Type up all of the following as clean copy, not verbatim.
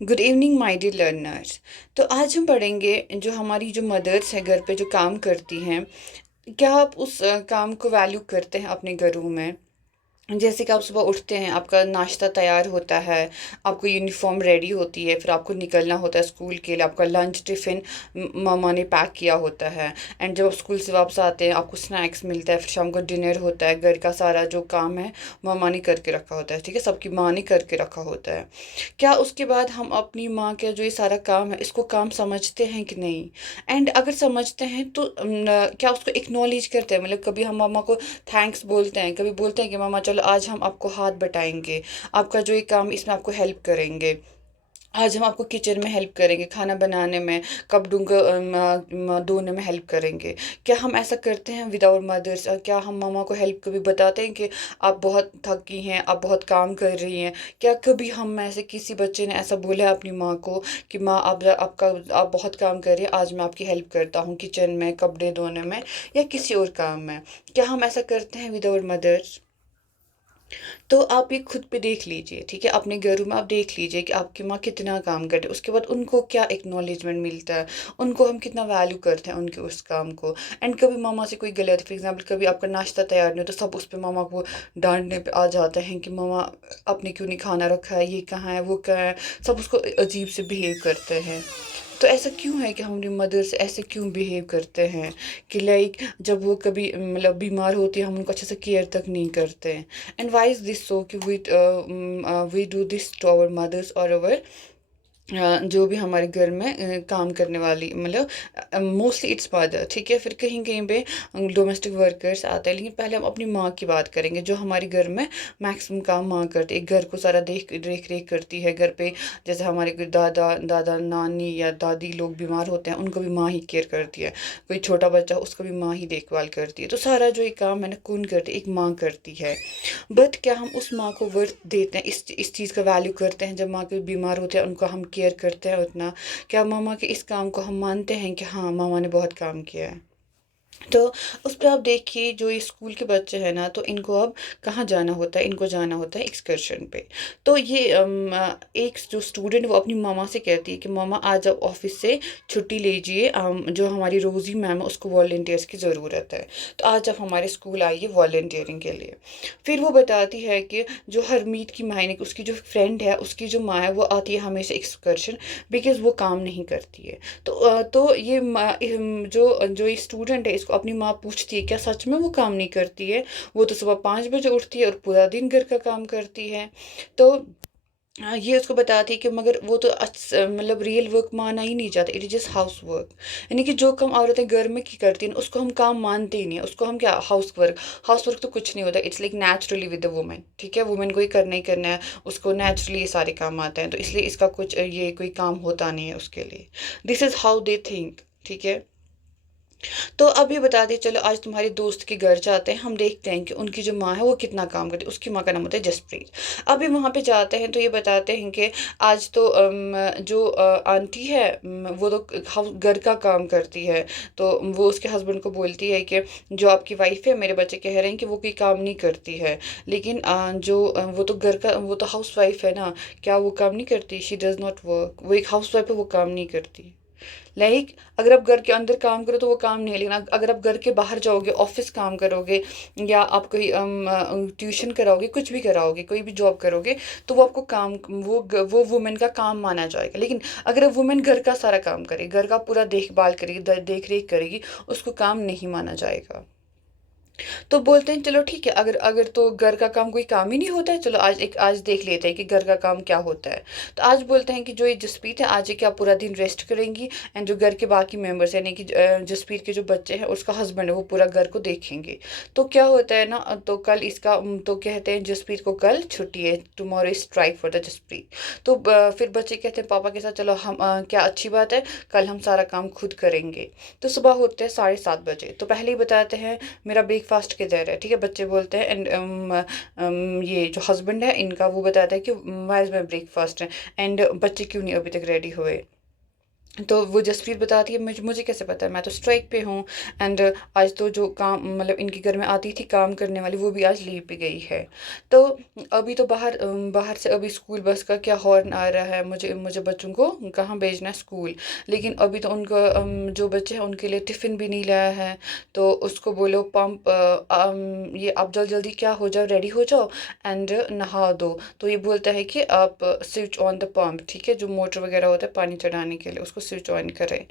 Good evening my dear learners. तो आज हम पढ़ेंगे जो हमारी जो मदर्स हैं घर पे जो काम करती हैं, क्या आप उस काम को वैल्यू करते हैं अपने घरों में। जैसे कि आप सुबह उठते हैं, आपका नाश्ता तैयार होता है, आपको यूनिफॉर्म रेडी होती है, फिर आपको निकलना होता है स्कूल के लिए, आपका लंच टिफ़िन मामा ने पैक किया होता है। एंड जब आप स्कूल से वापस आते हैं आपको स्नैक्स मिलता है, फिर शाम को डिनर होता है। घर का सारा जो काम है मामा ने करके रखा होता है, ठीक है, सबकी माँ ने करके रखा होता है। क्या उसके बाद हम अपनी माँ का जो ये सारा काम है इसको काम समझते हैं कि नहीं? एंड अगर समझते हैं तो क्या उसको एक्नॉलेज करते हैं? मतलब कभी हम मामा को थैंक्स बोलते हैं, कभी बोलते हैं कि मामा चलो आज हम आपको हाथ बटाएंगे, आपका जो ये काम इसमें आपको हेल्प करेंगे, आज हम आपको किचन में हेल्प करेंगे, खाना बनाने में, कपड़ों को धोने में हेल्प करेंगे। क्या हम ऐसा करते हैं विद आवर मदर्स? क्या हम मामा को हेल्प कभी बताते हैं कि आप बहुत थकी हैं, आप बहुत काम कर रही हैं? क्या कभी हम में से किसी बच्चे ने ऐसा बोला है अपनी माँ को कि माँ आप बहुत काम कर रही हैं, आज मैं आपकी हेल्प करता हूँ किचन में, कपड़े धोने में या किसी और काम में? क्या हम ऐसा करते हैं विद आवर मदर्स? तो आप ये खुद पे देख लीजिए, ठीक है, अपने घरों में आप देख लीजिए कि आपकी माँ कितना काम कर रही है, उसके बाद उनको क्या एक्नॉलेजमेंट मिलता है, उनको हम कितना वैल्यू करते हैं उनके उस काम को। एंड कभी मामा से कोई गलत, फॉर एग्जांपल कभी आपका नाश्ता तैयार नहीं हो तो सब उस पे मामा को डांटने पे आ जाते हैं कि मामा आपने क्यों नहीं खाना रखा है, ये कहाँ है, वो कहाँ है, सब उसको अजीब से बिहेव करते हैं। तो ऐसा क्यों है कि हम अपनी मदर से ऐसे क्यों बिहेव करते हैं कि लाइक जब वो कभी मतलब बीमार होती है हम उनको अच्छे से केयर तक नहीं करते हैं? And why is this so कि we do this to our mothers और आवर जो भी हमारे घर में काम करने वाली, मतलब मोस्टली इट्स मदर, ठीक है, फिर कहीं कहीं पे डोमेस्टिक वर्कर्स आते हैं, लेकिन पहले हम अपनी माँ की बात करेंगे जो हमारे घर में मैक्सिमम काम माँ करती है, घर को सारा देख रेख करती है घर पे। जैसे हमारे कोई दादा दादा नानी या दादी लोग बीमार होते हैं उनको भी माँ ही केयर करती है, कोई छोटा बच्चा उसको भी माँ ही देखभाल करती है। तो सारा जो ये काम है ना कौन करती है? एक माँ करती है। बट क्या हम उस माँ को वर्थ देते हैं, इस चीज़ का वैल्यू करते हैं? जब माँ कोई बीमार होते हैं उनको हम केयर करते हैं उतना, क्या मामा के इस काम को हम मानते हैं कि हाँ मामा ने बहुत काम किया है? तो उस पे आप देखिए जो ये स्कूल के बच्चे हैं ना, तो इनको अब कहाँ जाना होता है? इनको जाना होता है एक्सकर्शन पे। तो ये एक जो स्टूडेंट वो अपनी मामा से कहती है कि मामा आज आप ऑफिस से छुट्टी लीजिए, जो हमारी रोज़ी मैम है उसको वॉलंटियर्स की ज़रूरत है, तो आज आप हमारे स्कूल आइए वॉलंटियरिंग के लिए। फिर वो बताती है कि जो हरमीत की मायने उसकी जो फ्रेंड है उसकी जो माँ है वो आती है हमेशा एक्सकर्शन, बिकॉज़ वो काम नहीं करती है। तो ये जो ये स्टूडेंट है इसको अपनी माँ पूछती है क्या सच में वो काम नहीं करती है? वो तो सुबह 5 बजे उठती है और पूरा दिन घर का काम करती है। तो ये उसको बताती है कि मगर वो तो मतलब रियल वर्क माना ही नहीं जाता, it is just house work. यानी कि जो काम औरतें घर में की करती हैं उसको हम काम मानते ही नहीं है, उसको हम क्या हाउस वर्क तो कुछ नहीं होता, it's like naturally with the women, ठीक है, वुमेन को ही करना ही करना है, उसको नेचुरली ये सारे काम आते हैं, तो इसलिए इसका कुछ ये कोई काम होता नहीं है उसके लिए। This is how they think, ठीक है। तो अब ये बता दें, चलो आज तुम्हारे दोस्त के घर जाते हैं, हम देखते हैं कि उनकी जो माँ है वो कितना काम करती है। उसकी माँ का नाम होता है जसप्रीत। अभी वहाँ पे जाते हैं तो ये बताते हैं कि आज तो जो आंटी है वो तो घर का काम करती है। तो वो उसके हस्बैंड को बोलती है कि जो आपकी वाइफ है, मेरे बच्चे कह रहे हैं कि वो कोई काम नहीं करती है, लेकिन वो तो घर का, वो तो हाउस वाइफ है ना, क्या वो काम नहीं करती? शी डज़ नॉट वर्क, वो एक हाउस वाइफ है, वो काम नहीं करती। लाइक अगर आप घर के अंदर काम करो तो वो काम नहीं है, लेकिन अगर आप घर के बाहर जाओगे, ऑफिस काम करोगे या आप कोई ट्यूशन कराओगे, कुछ भी कराओगे, कोई भी जॉब करोगे, तो वो आपको काम, वो वुमेन का काम माना जाएगा। लेकिन अगर वुमेन घर का सारा काम करे, घर का पूरा देखभाल करेगी, देख रेख करेगी, उसको काम नहीं माना जाएगा। तो बोलते हैं चलो ठीक है, अगर अगर तो घर का काम कोई काम ही नहीं होता है, चलो आज देख लेते हैं कि घर का काम क्या होता है। तो आज बोलते हैं कि जो ये जसप्रीत है आज ये क्या पूरा दिन रेस्ट करेंगी, एंड जो घर के बाकी मेंबर्स यानी कि जसप्रीत के जो बच्चे हैं उसका हस्बैंड है वो पूरा घर को देखेंगे। तो क्या होता है ना, तो कल इसका तो कहते हैं जसप्रीत को कल छुट्टी है, tomorrow is strike for the Jasprit. तो फिर बच्चे कहते हैं पापा के साथ चलो हम क्या अच्छी बात है, कल हम सारा काम खुद करेंगे। तो सुबह होते हैं 7:30 बजे। तो पहले ही बताते हैं मेरा ब्रेकफास्ट किधर है, ठीक है, बच्चे बोलते हैं। एंड ये जो हस्बैंड है इनका वो बताता है कि वाइज माई ब्रेकफास्ट है, एंड बच्चे क्यों नहीं अभी तक रेडी हुए। तो वो जसप्रीत बताती है, मुझे कैसे पता है, मैं तो स्ट्राइक पे हूँ। एंड आज तो जो काम मतलब इनके घर में आती थी काम करने वाली, वो भी आज लीव पे गई है। तो अभी तो बाहर से अभी स्कूल बस का क्या हॉर्न आ रहा है, मुझे मुझे बच्चों को कहाँ भेजना है स्कूल। लेकिन अभी तो उनका जो बच्चे हैं उनके लिए टिफ़िन भी नहीं लाया है। तो उसको बोलो पंप ये आप जल्दी जल्दी क्या हो जाओ, रेडी हो जाओ एंड नहा दो। तो ये बोलता है कि आप स्विच ऑन द पंप, ठीक है, जो मोटर वगैरह होता है पानी चढ़ाने के लिए, उसको स्विच ऑन करें।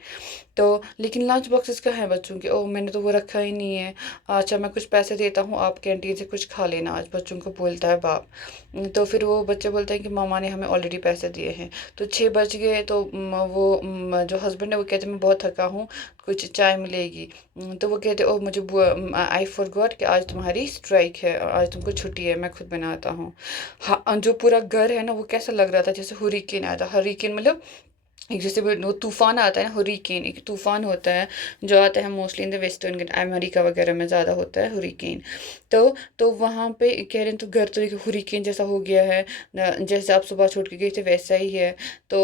तो लेकिन लंच बॉक्सेस कहाँ है बच्चों के, ओह मैंने तो वो रखा ही नहीं है। अच्छा मैं कुछ पैसे देता हूँ, आप कैंटीन से कुछ खा लेना आज, बच्चों को बोलता है बाप। तो फिर वो बच्चे बोलते हैं कि मामा ने हमें ऑलरेडी पैसे दिए हैं। तो 6 बज गए, तो वो जो हस्बैंड है वो कहते मैं बहुत थका हूँ, कुछ चाय मिलेगी। तो वो कहते ओ मुझे आई फॉरगॉट कि आज तुम्हारी स्ट्राइक है, आज तुमको छुट्टी है, मैं खुद बनाता हूँ। हाँ, जो पूरा घर है ना वो कैसा लग रहा था, जैसे हुरिकेन आया था। हरिकेन मतलब एक जैसे वो तूफान आता है ना, हुरिकेन एक तूफान होता है जो आता है mostly in the western America वगैरह में ज़्यादा होता है हुरिकेन। तो वहाँ पे कह रहे हैं, तो घर तो एक हुरिकेन जैसा हो गया है जैसे आप सुबह छोड़ के गए थे वैसा ही है। तो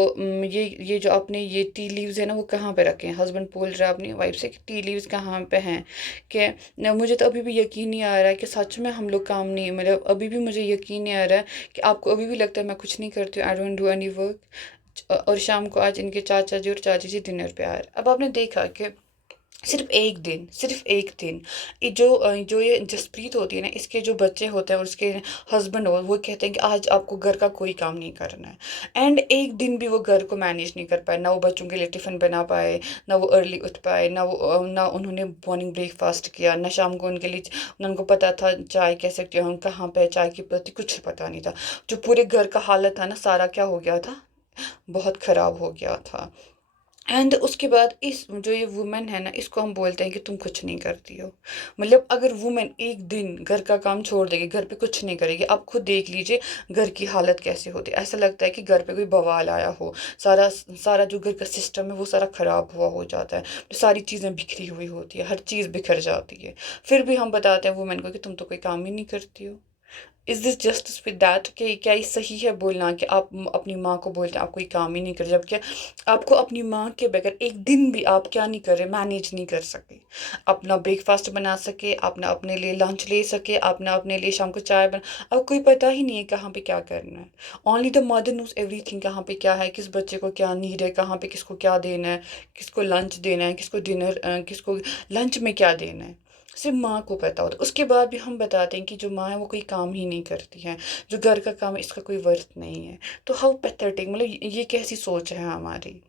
ये जो आपने ये टी लीव्स है ना वो कहाँ पे रखे हैं, हस्बैंड बोल रहा है अपनी वाइफ से कि टी लीव्स कहाँ पे हैं। कि मुझे तो अभी भी यकीन नहीं आ रहा है कि सच में हम लोग काम नहीं, मतलब अभी भी मुझे यकीन नहीं आ रहा है कि आपको अभी भी लगता है मैं कुछ नहीं करती हूँ, I don't do any work. और शाम को आज इनके चाचा जी और चाची जी डिनर पे आ रहे। अब आपने देखा कि सिर्फ एक दिन जो ये जसप्रीत होती है ना, इसके जो बच्चे होते हैं और उसके हस्बैंड हो, वो कहते हैं कि आज आपको घर का कोई काम नहीं करना है। एंड एक दिन भी वो घर को मैनेज नहीं कर पाए, ना वो बच्चों के लिए टिफ़िन बना पाए, ना वो अर्ली उठ पाए, ना उन्होंने मॉर्निंग ब्रेकफास्ट किया, ना शाम को उनके लिए ना उनको पता था चाय कैसे हम कहाँ पे चाय के प्रति कुछ पता नहीं था। जो पूरे घर का हालत था ना सारा क्या हो गया था, बहुत ख़राब हो गया था। एंड उसके बाद इस जो ये वुमेन है ना, इसको हम बोलते हैं कि तुम कुछ नहीं करती हो। मतलब अगर वुमेन एक दिन घर का काम छोड़ देगी, घर पे कुछ नहीं करेगी, आप खुद देख लीजिए घर की हालत कैसे होती है। ऐसा लगता है कि घर पे कोई बवाल आया हो, सारा सारा जो घर का सिस्टम है वो सारा ख़राब हुआ हो जाता है। तो सारी चीज़ें बिखरी हुई होती है, हर चीज़ बिखर जाती है। फिर भी हम बताते हैं वुमेन को कि तुम तो कोई काम ही नहीं करती हो। Is this justice with that, कि क्या ये सही है बोलना कि आप अपनी माँ को बोलते हैं आप कोई काम ही नहीं कर, जबकि आपको अपनी माँ के बगैर एक दिन भी आप क्या नहीं कर रहे, मैनेज नहीं कर सके, अपना ब्रेकफास्ट बना सके, अपना अपने लिए लंच ले सके, अपना अपने लिए शाम को चाय बना, अब कोई पता ही नहीं है कहाँ पे क्या करना है। Only the mother knows everything, कहाँ पे क्या है, किस बच्चे को क्या नीड है, कहाँ पे किसको क्या देना है, किसको लंच देना है, किसको डिनर किसको लंच में क्या देना है, सिर्फ माँ को पता होता है। उसके बाद भी हम बताते हैं कि जो माँ है वो कोई काम ही नहीं करती है, जो घर का काम है इसका कोई वर्थ नहीं है। तो हाउ पैथेटिक, मतलब ये कैसी सोच है हमारी।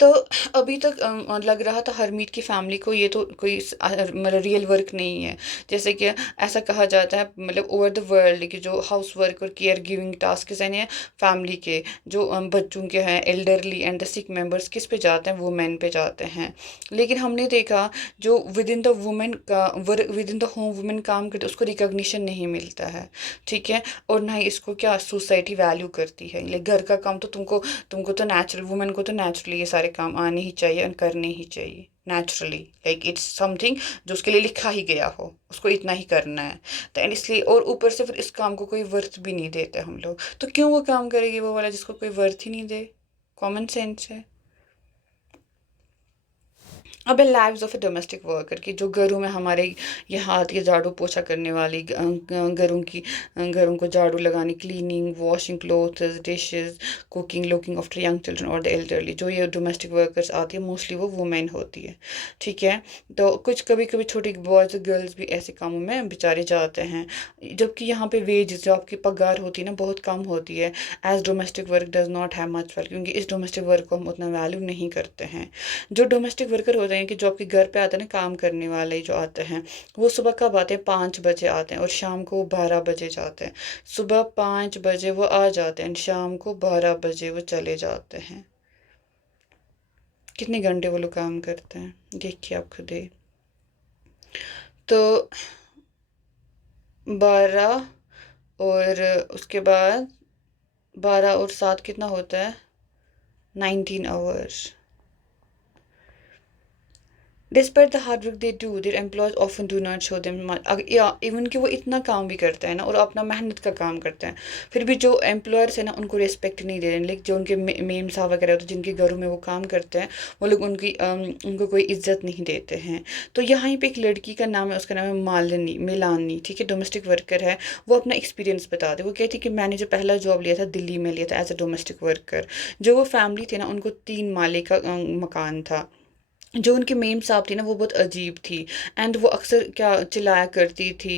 तो अभी तक लग रहा था हरमीत की फैमिली को ये तो कोई मतलब रियल वर्क नहीं है। जैसे कि ऐसा कहा जाता है मतलब ओवर द वर्ल्ड कि जो हाउस वर्क और केयर गिविंग टास्क हैं ये फैमिली के जो बच्चों के हैं, elderly and the sick members किस पे जाते हैं, वुमेन पे जाते हैं। लेकिन हमने देखा जो विद इन द वुमेन का with in the home women काम करते उसको रिकॉग्निशन नहीं मिलता है, ठीक है। और ना ही इसको क्या सोसाइटी वैल्यू करती है। लाइक घर का काम तो तुमको तो नेचुरल, वुमेन को तो नेचुरली ये सारे काम आने ही चाहिए और करने ही चाहिए नेचुरली, लाइक इट्स समथिंग जो उसके लिए लिखा ही गया हो, उसको इतना ही करना है। तो एंड इसलिए और ऊपर से फिर इस काम को कोई वर्थ भी नहीं देते हम लोग, तो क्यों वो काम करेगी वो वाला जिसको कोई वर्थ ही नहीं दे। कॉमन सेंस है। अब lives of A domestic worker की जो घरों में हमारे यहाँ आती है झाड़ू पोछा करने वाली, घरों को झाड़ू लगाने, cleaning, washing clothes, dishes, cooking, looking after young children और द एल्डरली, जो ये डोमेस्टिक वर्कर्स आती है मोस्टली वो वुमेन होती है, ठीक है। तो कुछ कभी कभी छोटे बॉयज़ गर्ल्स भी ऐसे कामों में बेचारे जाते हैं, जबकि यहाँ पे वेज जो आपकी पगार होती है ना बहुत कम होती है। As domestic work does not have much value, क्योंकि इस डोमेस्टिक वर्क को हम उतना वैल्यू नहीं करते हैं। जो डोमेस्टिक वर्कर होते हैं कि जो आपके घर पे आते हैं ना, काम करने वाले जो आते हैं, वो सुबह कब आते हैं, 5 बजे आते हैं और शाम को 12 बजे जाते हैं। सुबह 5 बजे वो आ जाते हैं, शाम को 12 बजे वो चले जाते हैं। कितने घंटे वो लोग काम करते हैं देखिए आप खुद ही। तो 12 और उसके बाद 12 और 7 कितना होता है, 19 hours. Despite the hard work they do their employees often do not show them या इवन कि वो इतना काम भी करते हैं ना और अपना मेहनत का काम करते हैं, फिर भी जो एम्प्लॉयर्स है ना उनको रिस्पेक्ट नहीं दे रहे हैं। लेकिन जो उनके मेम साहब वगैरह होते हैं जिनके घरों में वो काम करते हैं, वो लोग उनको कोई इज्जत नहीं देते हैं। तो यहाँ पे एक लड़की का नाम है, उसका नाम है मालिनी मिलानी, ठीक है, डोमेस्टिक वर्कर है। वो अपना एक्सपीरियंस बताते, वो कहती कि मैंने जो पहला जॉब लिया था दिल्ली में लिया था एज अ डोमेस्टिक वर्कर। जो वो फैमिली थी ना उनको 3 माले का मकान था। जो उनकी मेम साहब थी ना वो बहुत अजीब थी। एंड वो अक्सर क्या चिल्लाया करती थी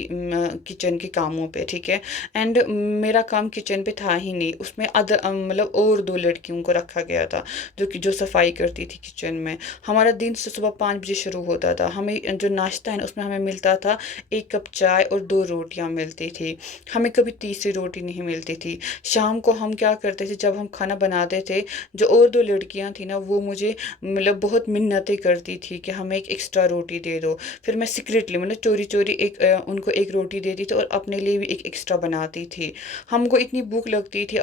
किचन के कामों पे, ठीक है। एंड मेरा काम किचन पे था ही नहीं, उसमें अदर मतलब और 2 लड़कियों को रखा गया था जो सफाई करती थी किचन में। हमारा दिन सुबह 5 बजे शुरू होता था, हमें जो नाश्ता है ना उसमें हमें मिलता था 1 कप चाय और 2 रोटियां मिलती थी। हमें कभी तीसरी रोटी नहीं मिलती थी। शाम को हम क्या करते थे, जब हम खाना बनाते थे, जो और 2 लड़कियां थी ना वो मुझे मतलब बहुत मिन्नतें करती थी कि हमें एक एक्स्ट्रा रोटी दे दो। फिर मैं सीक्रेटली मतलब चोरी चोरी उनको एक रोटी देती थी और अपने लिए भी एक एक्स्ट्रा बनाती थी। हमको इतनी भूख लगती थी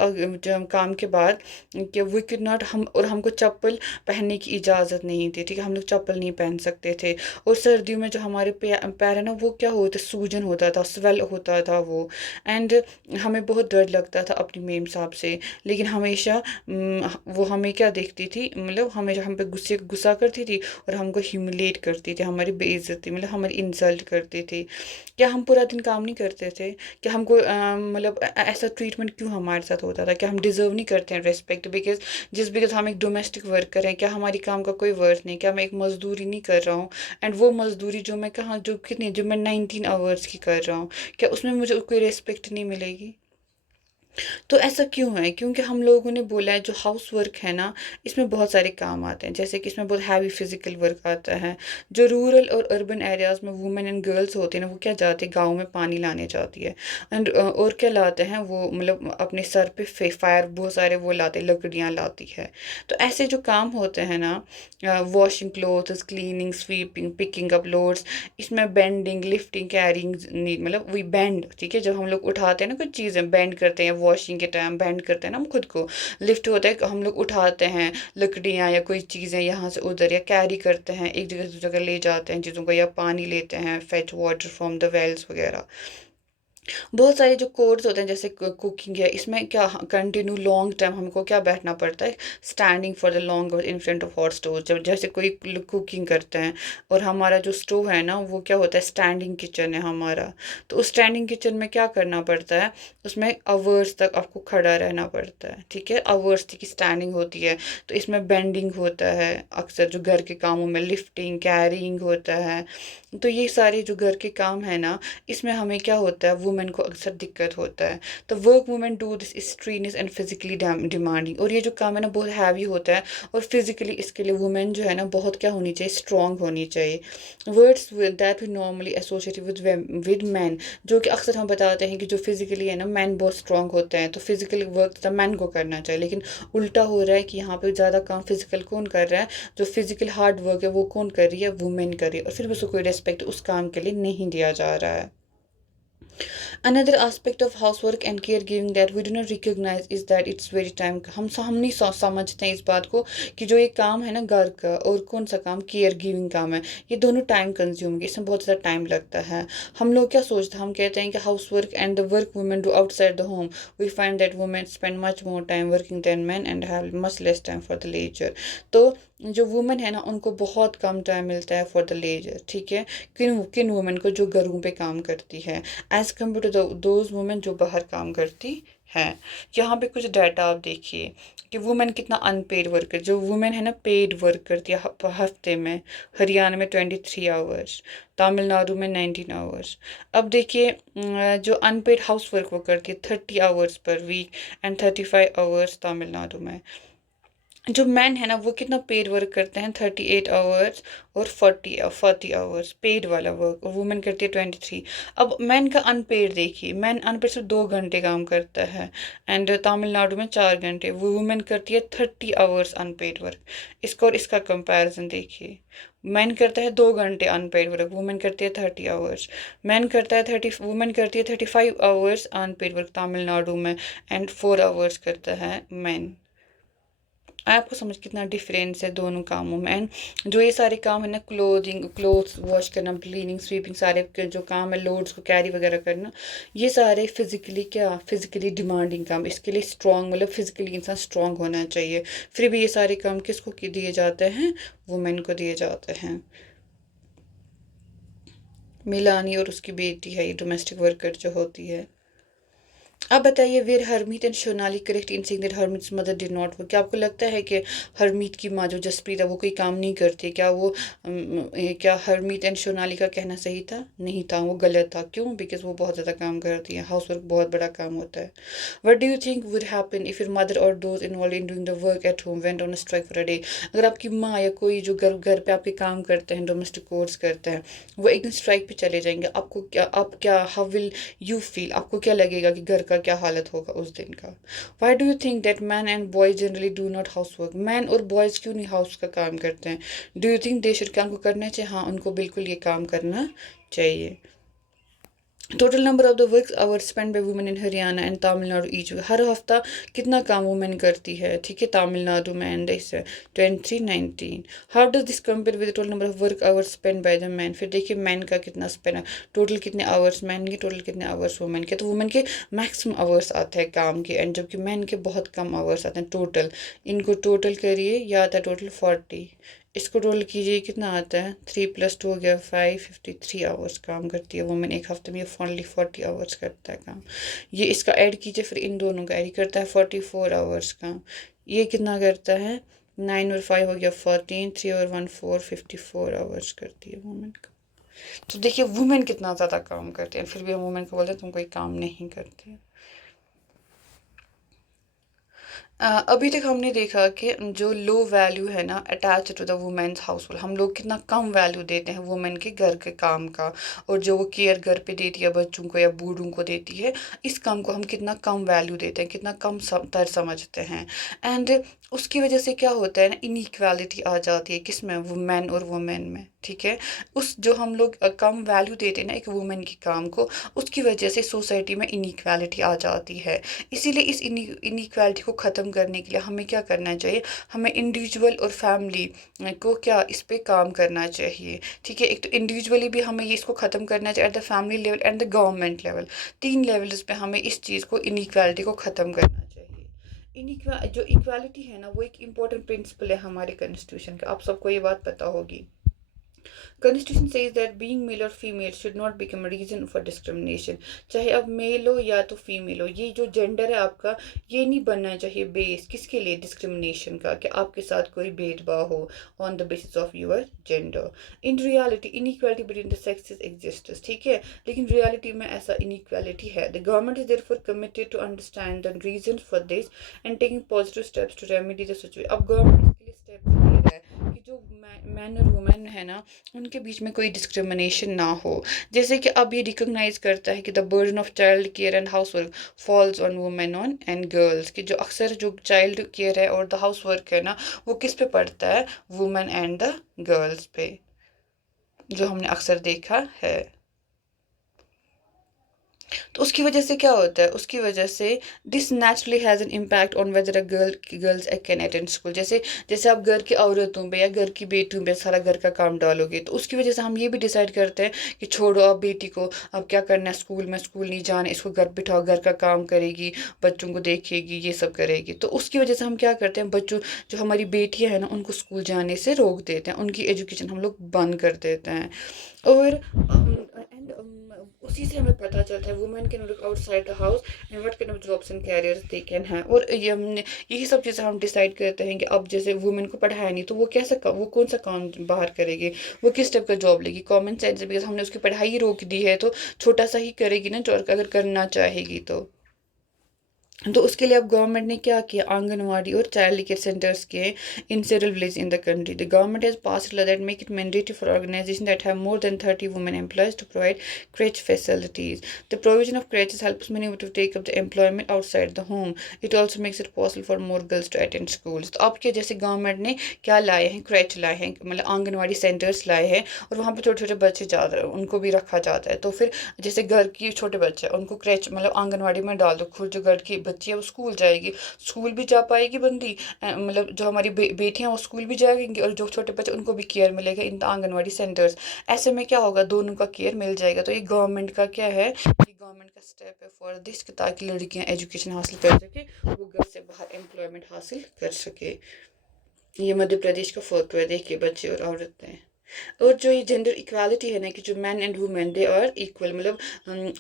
जब काम के बाद कि वी कुड नॉट हम और हमको चप्पल पहनने की इजाज़त नहीं थी, ठीक है, हम लोग चप्पल नहीं पहन सकते थे। और सर्दियों में जो हमारे पैर है ना वो क्या होता, सूजन होता था, स्वेल होता था वो। एंड हमें बहुत डर लगता था अपनी मेम साहब से। लेकिन हमेशा वो हमें क्या देखती थी, मतलब हमेशा हम पे गुस्सा करती थी और हमको ह्यूमिलेट करती थी, हमारी बेइज्जती मतलब हमारी इंसल्ट करती थी। क्या हम पूरा दिन काम नहीं करते थे? क्या हमको मतलब ऐसा ट्रीटमेंट क्यों हमारे साथ होता था? क्या हम डिजर्व नहीं करते हैं रिस्पेक्ट? बिकॉज हम एक डोमेस्टिक वर्कर हैं, क्या हमारी काम का कोई वर्थ नहीं? क्या मैं एक मजदूरी नहीं कर रहा हूँ? एंड वो मजदूरी जो मैं कहाँ जो कितनी जो मैं 19 आवर्स की कर रहा हूँ, क्या उसमें मुझे कोई रिस्पेक्ट नहीं मिलेगी? तो ऐसा क्यों है? क्योंकि हम लोगों ने बोला है जो हाउस वर्क है ना, इसमें बहुत सारे काम आते हैं। जैसे कि इसमें बहुत हैवी फिजिकल वर्क आता है। जो रूरल और अर्बन एरियाज में वुमेन एंड गर्ल्स होते हैं ना, वो क्या जाते हैं गाँव में पानी लाने जाती है। एंड और क्या लाते हैं वो, मतलब अपने सर पे फायर बहुत सारे वो लाते, लकड़ियाँ लाती है। तो ऐसे जो काम होते हैं ना, washing clothes, cleaning, sweeping, picking up loads, इसमें बेंडिंग, लिफ्टिंग, कैरिंग नीड, मतलब वी बेंड, ठीक है, जब हम लोग उठाते हैं ना कुछ चीज़ें बेंड करते हैं, वॉशिंग के टाइम बेंड करते हैं ना हम खुद को। लिफ्ट होता है कि हम लोग उठाते हैं लकड़ियाँ या कोई चीज़ें यहाँ से उधर, या कैरी करते हैं एक जगह से दूसरी जगह ले जाते हैं चीज़ों को, या पानी लेते हैं, fetch water from the wells वगैरह। बहुत सारे जो कोर्स होते हैं जैसे कुकिंग है, इसमें क्या कंटिन्यू लॉन्ग टाइम हमको क्या बैठना पड़ता है, standing for the long in front of hot stove. जब जैसे कोई कुकिंग करते हैं और हमारा जो स्टोव है ना वो क्या होता है, स्टैंडिंग किचन है हमारा। तो उस स्टैंडिंग किचन में क्या करना पड़ता है, उसमें आवर्स तक आपको खड़ा रहना पड़ता है, ठीक है, आवर्स की स्टैंडिंग होती है। तो इसमें बेंडिंग होता है, अक्सर जो घर के कामों में लिफ्टिंग कैरिंग होता है। तो ये सारे जो घर के काम है ना, इसमें हमें क्या होता है, वुमेन को अक्सर दिक्कत होता है। तो work women do this strenuous and physically demanding, और ये जो काम है ना बहुत हैवी होता है। और फिजिकली इसके लिए वुमेन जो है ना बहुत क्या होनी चाहिए, स्ट्रांग होनी चाहिए। Words that we normally associate with man, जो कि अक्सर हम बताते हैं कि जो फिजिकली है ना मैन बहुत स्ट्रांग होते हैं, तो फिजिकल वर्क तो मैन को करना चाहिए। लेकिन उल्टा हो रहा है कि यहाँ पे ज़्यादा काम फिजिकल कौन कर रहा है, जो फिजिकल हार्ड वर्क है वो कौन कर रही है, वुमेन कर रही है, और फिर भी उसको कोई रिस्पेक्ट उस काम के लिए नहीं दिया जा रहा है। Another aspect of housework and caregiving that we do not recognize is that it's very time, हम नहीं समझते हैं इस बात को कि जो ये काम है ना घर का और कौन सा काम केयर गिविंग काम है, ये दोनों टाइम कंज्यूमिंग, इसमें बहुत ज़्यादा टाइम लगता है। हम लोग क्या सोचते हैं, हम कहते हैं कि house work and the work women do outside the home, we find that women spend much more time working than man and have much less time for the leisure. तो जो वुमेन है ना उनको बहुत कम टाइम मिलता है for the laser, ठीक है। किन किन वुमेन को, जो घरों पे काम करती है, as compare to those women जो बाहर काम करती हैं। यहाँ पे कुछ डाटा आप देखिए कि वुमेन कितना अनपेड वर्क, जो वुमेन है ना पेड वर्क करती है हफ्ते में, हरियाणा में 23 आवर्स, तमिलनाडु में 19 आवर्स। अब देखिए जो अनपेड हाउस वर्क वो करती है 30 hours per week and 35 hours Tamil Nadu में। जो मैन है ना वो कितना पेड वर्क करते हैं, 38 आवर्स और 40 आवर्स पेड वाला वर्क, और वुमेन करती है 23। अब मैन का अनपेड देखिए, मैन अनपेड सिर्फ 2 घंटे काम करता है, एंड तमिलनाडु में 4 घंटे, वो वुमेन करती है 30 आवर्स अनपेड वर्क। इसका और इसका कंपैरिजन देखिए, मैन करता है 2 घंटे अनपेड वर्क, वुमेन करती है 30 आवर्स। मैन करता है 30, वुमेन करती है 35 आवर्स अनपेड वर्क तमिलनाडु में, एंड 4 आवर्स करता है मैन। आपको समझ कितना डिफरेंस है दोनों कामों में। एंड जो ये सारे काम है ना, क्लोथ्स वॉश करना, क्लीनिंग, स्वीपिंग, सारे जो काम है, लोड्स को कैरी वगैरह करना, ये सारे फिजिकली डिमांडिंग काम। इसके लिए स्ट्रांग, मतलब फिजिकली इंसान स्ट्रांग होना चाहिए। फिर भी ये सारे काम किसको दिए जाते हैं? वुमेन को दिए जाते हैं। मिलानी और उसकी बेटी है ये डोमेस्टिक वर्कर जो होती है। आप बताइए, were Harmeet and Sonali correct in saying that Harmeet's mother did not work? क्या आपको लगता है कि हरमीत की माँ जो जसप्रीत है वो कोई काम नहीं करती? क्या वो क्या हरमीत एंड सोनाली का कहना सही था? नहीं था, वो गलत था। क्यों? बिकॉज वो बहुत ज़्यादा काम करती है, हाउस वर्क बहुत बड़ा काम होता है। What do you think would happen if your mother और those involved in doing the work at home went on strike for a day? अगर आपकी माँ या कोई जो घर घर पे आपके काम करते हैं, डोमेस्टिक कोर्स करते हैं, वो एक दिन स्ट्राइक पे चले जाएंगे, आपको क्या, आप क्या, हाउ विल यू फील? आपको क्या लगेगा कि घर का क्या हालत होगा उस दिन का? Why do you think that man and boys generally do not house work? Man और बॉयज क्यों नहीं हाउस का काम करते हैं? Do you think they should, क्या उनको करना चाहिए? हाँ, उनको बिल्कुल ये काम करना चाहिए। Total number of the work hours spend by women in Haryana and Tamil Nadu each. हर हफ्ता कितना काम वुमेन करती है? ठीक है, तमिलनाडु में एंड इस 2319। How does this compare with total number of work hours spend by the man? फिर देखिए मैन का कितना स्पेंड है, टोटल कितने आवर्स मैन के, टोटल कितने आवर्स वुमेन के। तो वुमेन के मैक्सिमम आवर्स आते हैं काम के, एंड जबकि मैन के बहुत कम आवर्स आते हैं टोटल। इनको टोटल करिए, या आता है टोटल 40। इसको रोल कीजिए, कितना आता है? 3 + 2 हो गया 5, 53 आवर्स काम करती है वुमेन एक हफ्ते में। ये ओनली 40 आवर्स करता है काम। ये इसका ऐड कीजिए, फिर इन दोनों का ऐड करता है 44 आवर्स काम। ये कितना करता है? 9 और 5 हो गया 14, 3 और 1 4, 54 आवर्स करती है वुमेन का। तो देखिए वुमेन कितना ज़्यादा काम करती है, फिर भी हम वुमेन को बोलते हैं तुम कोई काम नहीं करती। अभी तक हमने देखा कि जो लो वैल्यू है ना attach to the women's household, हम लोग कितना कम वैल्यू देते हैं वुमेन के घर के काम का, और जो वो केयर घर पे देती है बच्चों को या बूढ़ों को देती है, इस काम को हम कितना कम वैल्यू देते हैं, कितना कम तर समझते हैं। एंड उसकी वजह से क्या होता है ना, इनइक्वालिटी आ जाती है किसमें? वुमेन और वुमेन में। ठीक है, उस जो हम लोग कम वैल्यू देते हैं ना एक वुमेन के काम को, उसकी वजह से सोसाइटी में इनइक्वालिटी आ जाती है। इसीलिए इस इनइक्वालिटी को ख़त्म करने के लिए हमें क्या करना चाहिए? हमें इंडिविजुअल और फैमिली को क्या इस पे काम करना चाहिए। ठीक है, एक तो इंडिविजुअली भी हमें ये इसको ख़त्म करना चाहिए at the family level and the government level. 3 levels पे हमें इस चीज़ को, इनइक्वालिटी को ख़त्म करना चाहिए। जो इक्वालिटी है ना, वो एक इम्पॉर्टेंट प्रिंसिपल है हमारे कॉन्स्टिट्यूशन का, आप सबको ये बात पता होगी। Constitution says that being male or female should not become a reason for discrimination। चाहे अब मेल हो या तो फीमेल हो, ये जो जेंडर है आपका, ये नहीं बनना चाहिए बेस किसके लिए? डिस्क्रिमिनेशन का, कि आपके साथ कोई भेदभाव हो on the basis of your gender. In reality inequality between the sexes exist. ठीक है, लेकिन रियलिटी में ऐसा इनइक्वालिटी है। The government is therefore committed to understand the reason for this and taking positive steps to remedy the situation. अब government इसके लिए step ले रहा है कि जो मैन और वुमेन है ना, उनके बीच में कोई डिस्क्रिमिनेशन ना हो। जैसे कि अब ये रिकॉग्नाइज करता है कि the burden of child care and house work falls on women on and girls, कि जो अक्सर जो चाइल्ड केयर है और द हाउस वर्क है ना, वो किस पे पड़ता है? वुमेन एंड द गर्ल्स पे, जो हमने अक्सर देखा है। तो उसकी वजह से क्या होता है? उसकी वजह से this naturally has an impact on whether a girls can attend school. जैसे जैसे आप घर की औरतों पे या घर की बेटियों पे सारा घर का काम डालोगे, तो उसकी वजह से हम ये भी डिसाइड करते हैं कि छोड़ो अब बेटी को, अब क्या करना है, स्कूल में स्कूल नहीं जाना, इसको घर बिठाओ, घर का काम करेगी, बच्चों को देखेगी, ये सब करेगी। तो उसकी वजह से हम क्या करते हैं, बच्चों, जो हमारी बेटियाँ हैं ना, उनको स्कूल जाने से रोक देते हैं, उनकी एजुकेशन हम लोग बंद कर देते हैं। और उसी से हमें पता चलता है women can look outside the house and what kind of jobs and carriers they can have. और ये हमने यही सब चीज़ें हम डिसाइड करते हैं कि अब जैसे वुमेन को पढ़ाया नहीं तो वो कैसा काम, वो कौन सा काम बाहर करेगी, वो किस टाइप का जॉब लेगी? कॉमन सेंस, बिकॉज हमने उसकी पढ़ाई ही रोक दी है, तो छोटा सा ही करेगी ना, जो अगर करना चाहेगी तो। तो उसके लिए अब गवर्नमेंट ने क्या किया? आंगनवाड़ी और चाइल्ड केयर सेंटर्स के in several village in the country. The government has passed law that make it mandatory for organisation that have more than 30 women employees to provide crèche facilities. The provision of crèches helps many women to take up the employment outside the home. It also makes it possible for more girls to attend schools. तो अब क्या, जैसे government ने क्या लाए हैं? क्रैच लाए हैं, मतलब आंगनवाड़ी सेंटर्स लाए हैं, और वहाँ पे छोटे छोटे बच्चे जाते हैं, उनको भी रखा जाता है। तो फिर जैसे घर की छोटे बच्चे, उनको क्रैच मतलब आंगनवाड़ी में डाल दो, खुद जो घर की बच्ची है वो स्कूल जाएगी, स्कूल भी जा पाएगी बंदी, मतलब जो हमारी बेटियां वो स्कूल भी जाएंगी, और जो छोटे बच्चे उनको भी केयर मिलेगा इन आंगनवाड़ी सेंटर्स। ऐसे में क्या होगा, दोनों का केयर मिल जाएगा। तो ये गवर्नमेंट का क्या है, ये गवर्नमेंट का स्टेप है फॉर दिस, ताकि लड़कियां एजुकेशन हासिल कर सके, वो घर से बाहर एम्प्लॉयमेंट हासिल कर सके। ये मध्य प्रदेश का फोटो है, देखिए बच्चे और औरतें। और जो ये जेंडर इक्वालिटी है ना, कि जो man and women they are equal, मतलब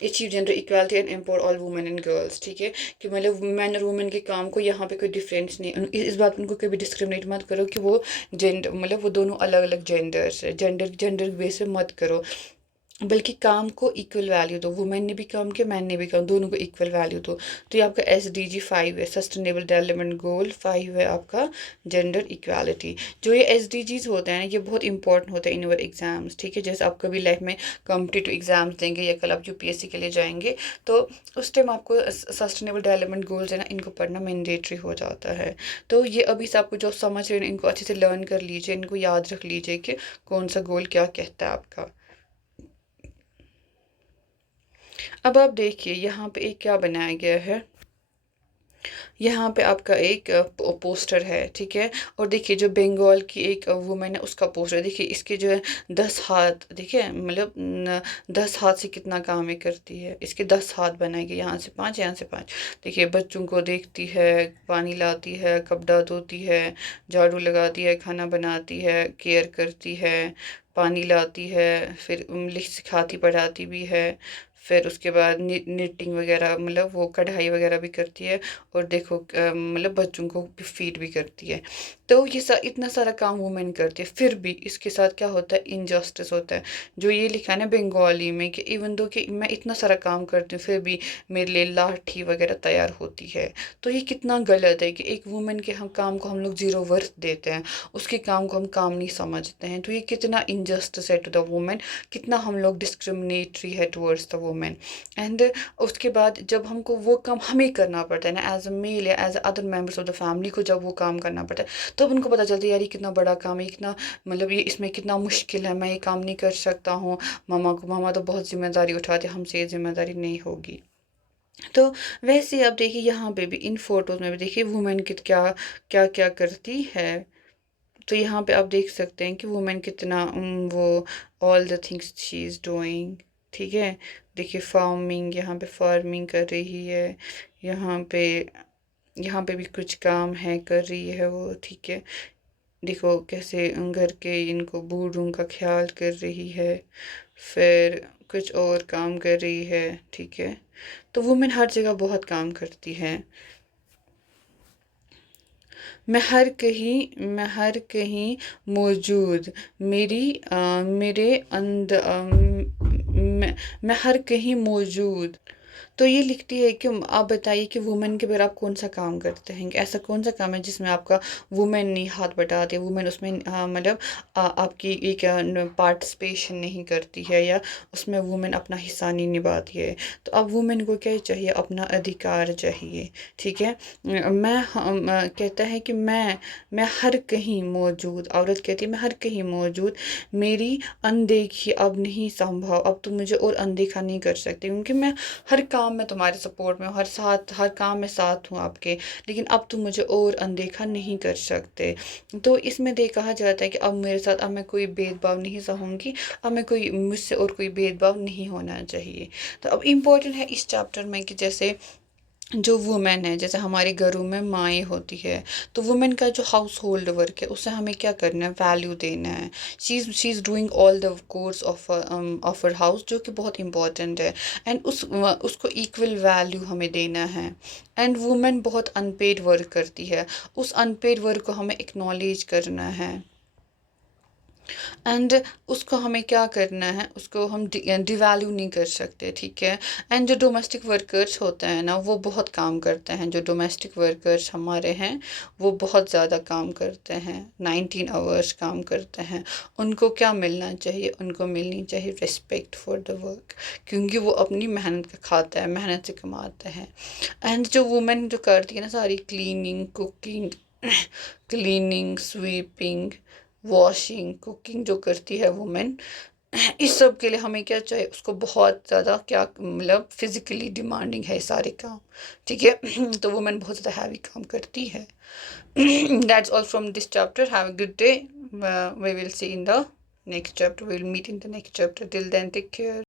achieve gender equality and empower all women and girls, ठीक है, कि मतलब मैन और वुमेन के काम को यहाँ पे कोई डिफरेंस नहीं, इस बात उनको कभी डिस्क्रिमिनेट मत करो कि वो जेंडर, मतलब वो दोनों अलग अलग जेंडर्स है, जेंडर जेंडर बेस पे मत करो, बल्कि काम को इक्वल वैल्यू दो। वुमेन ने भी काम किया, मैन ने भी काम, दोनों को इक्वल वैल्यू दो। तो ये आपका SDG 5 है, सस्टेनेबल डेवलपमेंट गोल 5 है आपका, जेंडर इक्वालिटी। जो ये SDGs होते हैं ना, ये बहुत इंपॉर्टेंट होता है इन योर एग्जाम्स, ठीक है। जैसे आप कभी लाइफ में कॉम्पिटिटिव एग्जाम्स देंगे, या कल आप UPSC के लिए जाएंगे, तो उस टाइम आपको सस्टेनेबल डेवलपमेंट गोल्स है ना, इनको पढ़ना मैंडेटरी हो जाता है। तो ये अभी से आपको जो समझ रहे हैं इनको अच्छे से लर्न कर लीजिए, इनको याद रख लीजिए कि कौन सा गोल क्या कहता है आपका। अब आप देखिए यहाँ पे एक क्या बनाया गया है, यहाँ पे आपका एक पोस्टर है, ठीक है। और देखिए जो बंगाल की एक वुमेन है उसका पोस्टर, देखिए इसके जो है 10 हाथ, देखिए मतलब 10 हाथ से कितना काम ये करती है, इसके 10 हाथ बनाएंगे, यहाँ से 5, यहाँ से 5। देखिए बच्चों को देखती है, पानी लाती है, कपड़ा धोती है, झाड़ू लगाती है, खाना बनाती है, केयर करती है, पानी लाती है, फिर लिख सिखाती पढ़ाती भी है, फिर उसके बाद निटिंग वगैरह, मतलब वो कढ़ाई वगैरह भी करती है, और देखो मतलब बच्चों को फीड भी करती है। तो ये इतना सारा काम वुमेन करती है, फिर भी इसके साथ क्या होता है, इनजस्टिस होता है। जो ये लिखा है ना बंगाली में, कि इवन दो कि मैं इतना सारा काम करती हूँ, फिर भी मेरे लिए लाठी वगैरह तैयार होती है। तो ये कितना गलत है कि एक वुमेन के हम काम को हम लोग जीरो वर्थ देते हैं, उसके काम को हम काम नहीं समझते हैं। तो ये कितना इनजस्टिस है टू द वुमेन, कितना हम लोग डिस्क्रिमिनेटरी है टुवर्ड्स द वुमेन। एंड उसके बाद जब हमको वो काम हमें करना पड़ता है ना, एज अ मेल या as other members of the family को जब वो काम करना पड़ता है, तब उनको पता चलता है यार ये कितना बड़ा काम है, कितना मतलब ये इसमें कितना मुश्किल है, मैं ये काम नहीं कर सकता हूँ। मामा तो बहुत जिम्मेदारी उठाते, हमसे ये जिम्मेदारी नहीं होगी। तो वैसे ही आप देखिए यहाँ पे भी इन फोटोज में भी देखिए वुमेन कित क्या क्या क्या करती है। तो यहाँ पे आप देख सकते हैं कि वुमेन कितना वो all the things she is doing, ठीक है। देखिए फार्मिंग, यहाँ पे फार्मिंग कर रही है, यहाँ पे यहाँ पे भी कुछ काम है कर रही है वो, ठीक है। देखो कैसे घर के इनको बूढ़ों का ख्याल कर रही है, फिर कुछ और काम कर रही है, ठीक है। तो वुमेन हर जगह बहुत काम करती है। मैं हर कहीं मौजूद, मेरे मैं हर कहीं मौजूद। तो ये लिखती है कि आप बताइए कि वुमेन के बगैर आप कौन सा काम करते हैं, ऐसा कौन सा काम है जिसमें आपका वुमेन नहीं हाथ बटाते, वुमेन उसमें मतलब आपकी एक पार्टिसिपेशन नहीं करती है, या उसमें वुमेन अपना हिस्सा नहीं निभाती है। तो अब वुमेन को क्या चाहिए, अपना अधिकार चाहिए, ठीक है। कहता है कि मैं हर कहीं मौजूद, औरत कहती है मैं हर कहीं मौजूद, मेरी अनदेखी अब नहीं संभव, अब तुम मुझे और अनदेखा नहीं कर सकते, क्योंकि मैं हर काम में तुम्हारे सपोर्ट में हूँ, हर काम में साथ हूँ आपके, लेकिन अब तुम मुझे और अनदेखा नहीं कर सकते। तो इसमें कहा जाता है कि अब मेरे साथ अब मैं कोई भेदभाव नहीं सहूँगी, अब मैं कोई मुझसे और कोई भेदभाव नहीं होना चाहिए। तो अब इम्पोर्टेंट है इस चैप्टर में कि जैसे जो वुमेन है, जैसे हमारे घरों में माएँ होती है, तो वुमेन का जो हाउस होल्ड वर्क है उसे हमें क्या करना है, वैल्यू देना है। She is doing all the course of her house, जो कि बहुत इंपॉर्टेंट है। एंड उसको इक्वल वैल्यू हमें देना है। एंड वुमेन बहुत अनपेड वर्क करती है, उस अनपेड वर्क को हमें एक्नॉलेज करना है। एंड उसको हमें क्या करना है, उसको हम डिवैल्यू नहीं कर सकते, ठीक है। एंड जो डोमेस्टिक वर्कर्स होते हैं ना, वो बहुत काम करते हैं, जो डोमेस्टिक वर्कर्स हमारे हैं वो बहुत ज़्यादा काम करते हैं, 19 आवर्स काम करते हैं। उनको क्या मिलना चाहिए, उनको मिलनी चाहिए रिस्पेक्ट फॉर द वर्क, क्योंकि वो अपनी मेहनत का खाता है, मेहनत से कमाते हैं। एंड जो वुमेन जो करती है ना सारी cleaning, cooking cleaning, sweeping, washing, cooking जो करती है वुमेन, इस सब के लिए हमें क्या चाहिए, उसको बहुत ज़्यादा क्या मतलब फिज़िकली डिमांडिंग है ये सारे काम, ठीक है। तो वुमेन बहुत ज़्यादा हैवी काम करती है। That's all from this chapter, have a good day, we will see in the next chapter, we will meet in the next chapter, till then take care.